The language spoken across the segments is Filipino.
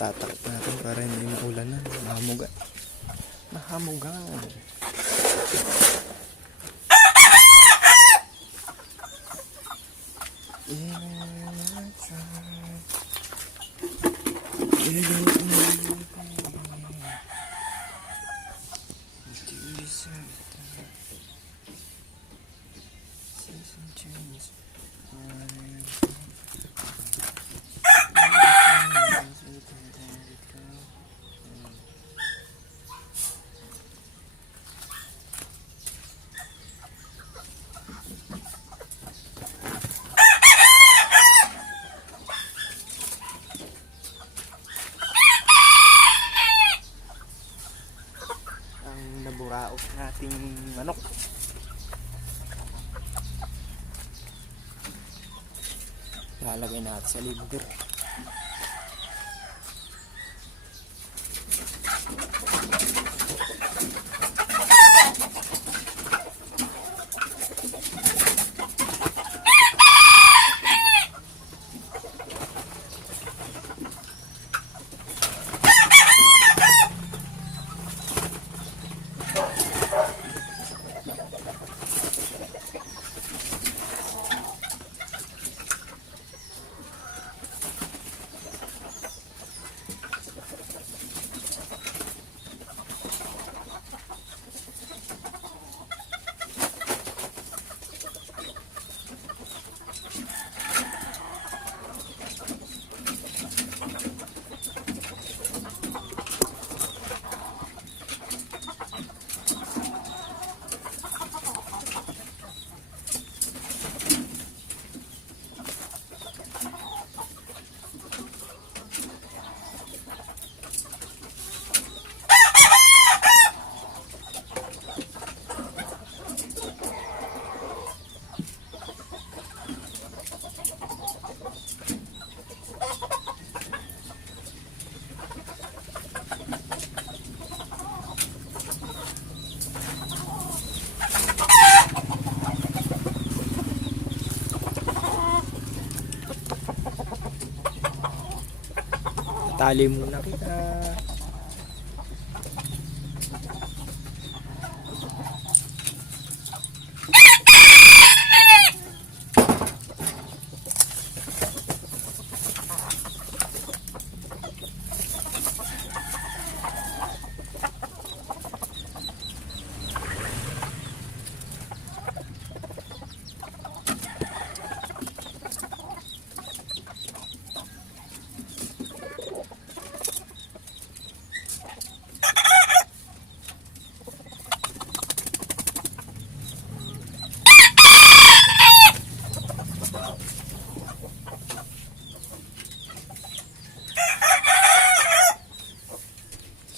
Tatakip natin para hindi maulanan. Mahamugan. Mahamugan. Naburaot nating manok. Lalagay natin sa liver. Tali muna kita.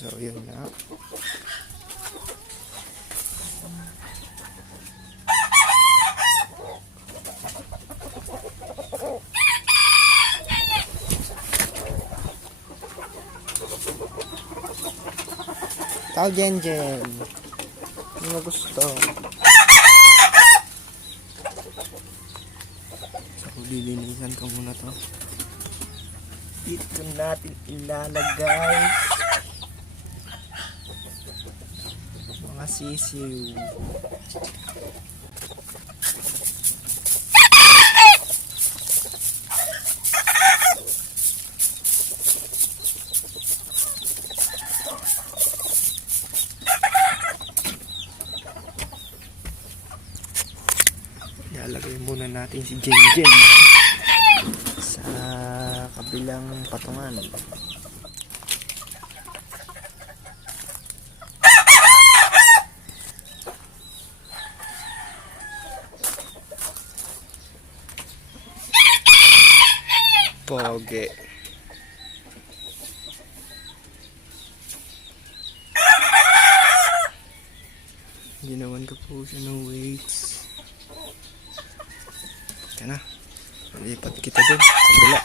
So yun na. Tao Jen Jen. Hindi mo gusto. So lilinisan ko muna to. Dito natin ilalagay mga sisiw. Ilalagay muna natin si Jen Jen sa kabilang patungan. Poge. Ginawan ko po siya ng weights. Ika na. Lipat kita dun. Kabila.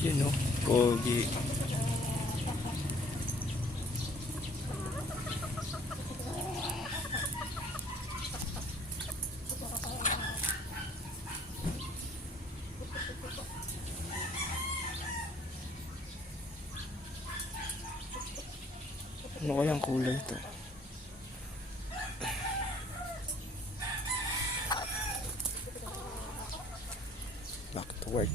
Yun o, pogi. Ano kayang kulay ito? Back to work.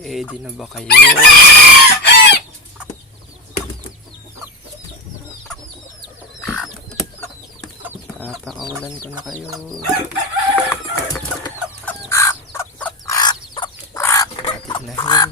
Ready na ba kayo? Napakawalan ko na kayo. Atinahin.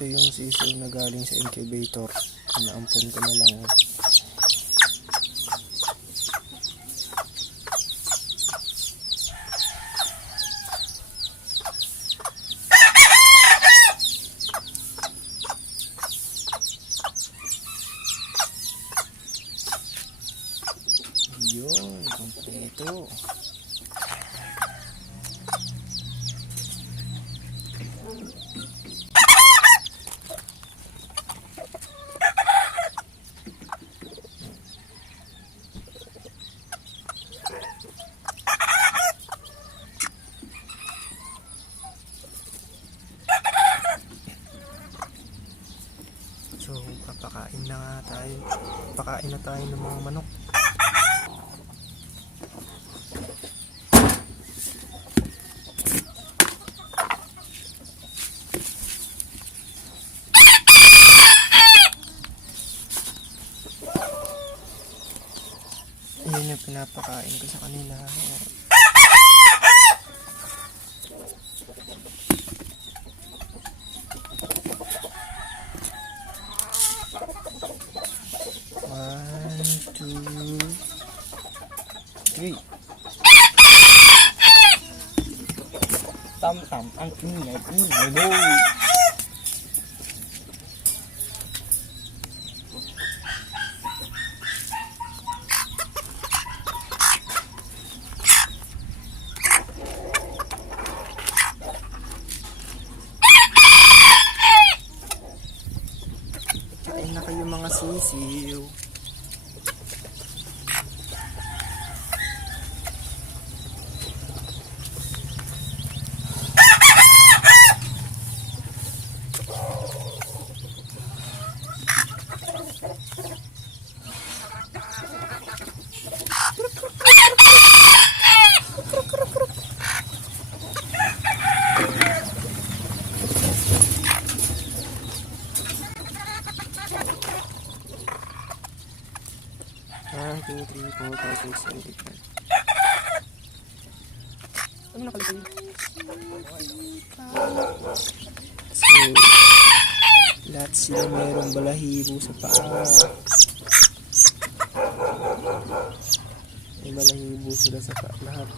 Ito yung sisiw na galing sa incubator. Naampun ko na lang. Yun, kompleto. So, papakain na nga tayo. Pakain na tayo ng mga manok. Yun yung pinapakain ko sa kanila. One, two, three. Tam-tam ang ingay mo. Kain na kayo mga sisiw. One, two, three, 4, 5, 6, 7, 8, 9. Ano nakalagay? So, lahat sila mayroong balahibo sa paa. May balahibo sila sa paa lahat.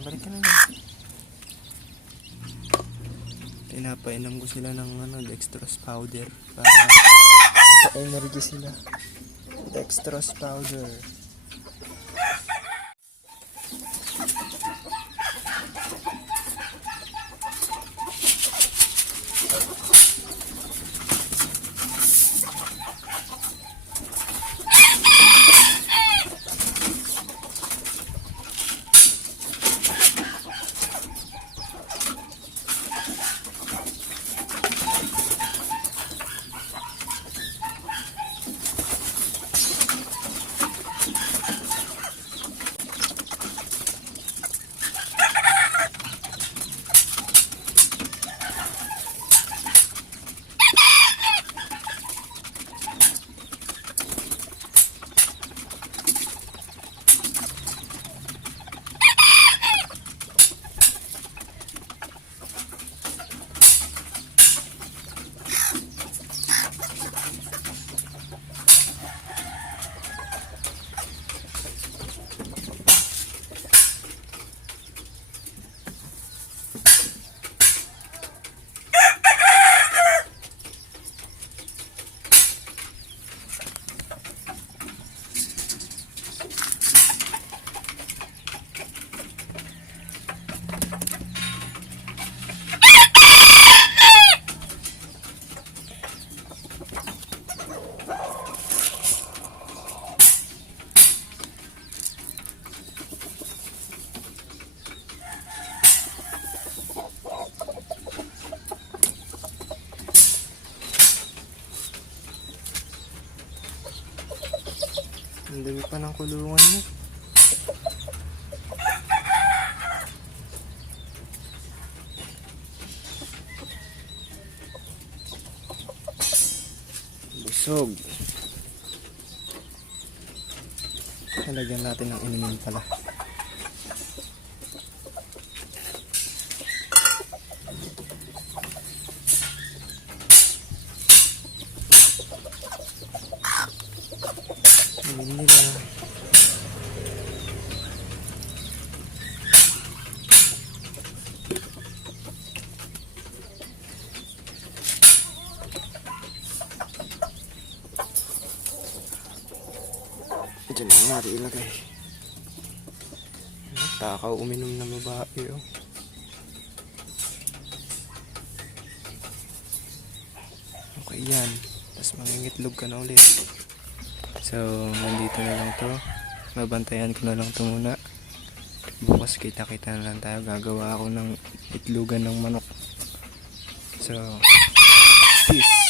Balik ka na lang. Pinapainom ko sila ng dextrose powder para energy sila. Dextrose powder. Ang dami pa ng kulungan mo. Busog. Halagyan natin ng inumin pala. Inumin nila. Diyan lang natin ilagay. Takaw uminom na babae, oh. Okay yan. Tapos mangingitlog ka na ulit. So, nandito na lang to. Mabantayan ko na lang to muna. Bukas kita-kita na lang tayo. Gagawa ako ng itlogan ng manok. So, peace.